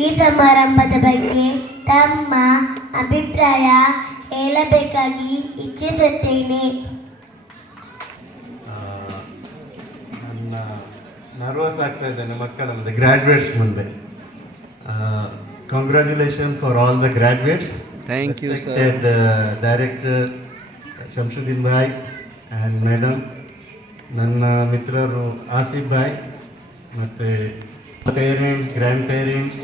ಈ ಸಮಾರಂಭದ ಬಗ್ಗೆ ತಮ್ಮ ಅಭಿಪ್ರಾಯ ಹೇಳಬೇಕಾಗಿ ಇಚ್ಛಿಸುತ್ತೇನೆ. ನನ್ನ ನರ್ವಸ್ ಆಗ್ತಾ ಇದ್ದೇನೆ ಮಕ್ಕಳ ಮುಂದೆ, ಗ್ರಾಡ್ಯುಯೇಟ್ಸ್ ಮುಂದೆ. Congratulations for all the graduates. Thank you, sir. Director Shamsuddin Bhai and Madam, ನನ್ನ ಮಿತ್ರರು ಆಸಿಫ್ ಭಾಯ್, ಮತ್ತು parents, grandparents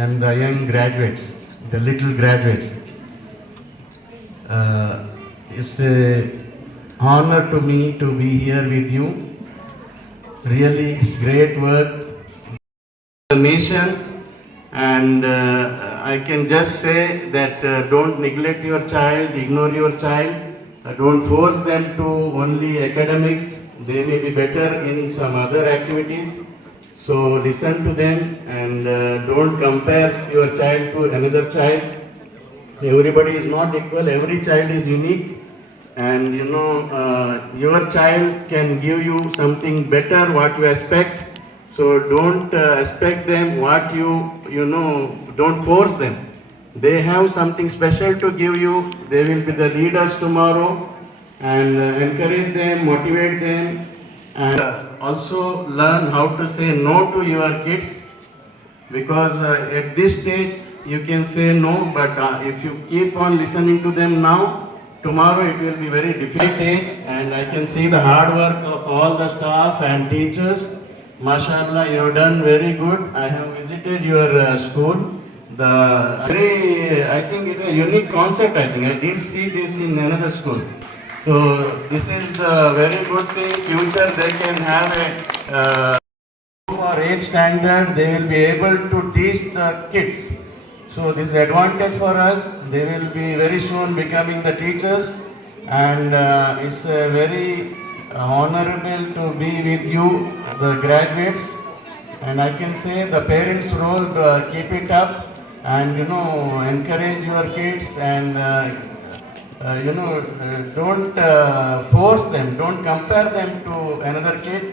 and the young graduates, the little graduates. It's an honor to me to be here with you. Really, it's great work. The nation, and I can just say that don't neglect your child, ignore your child, don't force them to only academics. They may be better in some other activities, so listen to them and don't compare your child to another child. Everybody is not equal, every child is unique, and your child can give you something better what you expect. So don't expect them what don't force them. They have something special to give you. They will be the leaders tomorrow, and encourage them, motivate them, and also learn how to say no to your kids, because at this stage you can say no, but if you keep on listening to them now, tomorrow it will be very difficult age. And I can see the hard work of all the staff and teachers. Mashallah, you have done very good. I have visited your school. I think it's a unique concept. I didn't see this in another school. So this is the very good thing. Future they can have a for age standard. They will be able to teach the kids. So this is advantage for us. They will be very soon becoming the teachers, and it's a very honorable to be with you, the graduates. And I can say the parents' role, keep it up, and encourage your kids, and don't force them, don't compare them to another kid.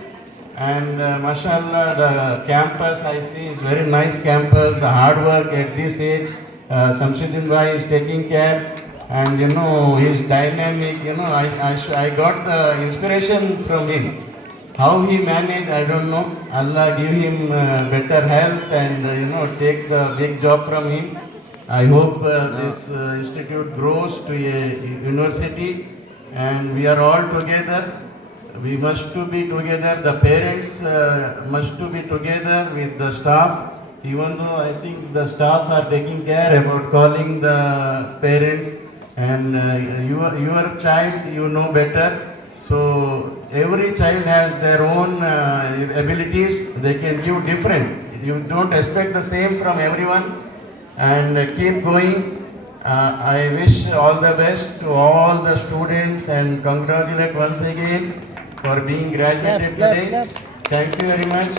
And mashallah, the campus I see is very nice campus. The hard work at this age, Shamsuddin Bhai is taking care, and he's dynamic. I got the inspiration from him. How he managed, I don't know. Allah give him better health, and take the big job from him. I hope this institute grows to a university, and we are all together. We must to be together. The parents must to be together with the staff. Even though I think the staff are taking care about calling the parents, and your child better. So every child has their own abilities. They can give different. You don't expect the same from everyone, and keep going. I wish all the best to all the students, and congratulate once again for being graduated today. Thank you very much.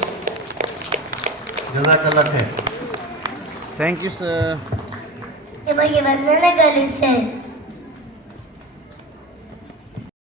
Jazakallah khair. Thank you, sir. ನಿಮಗೆ ವಂದನೆಗಳು sir.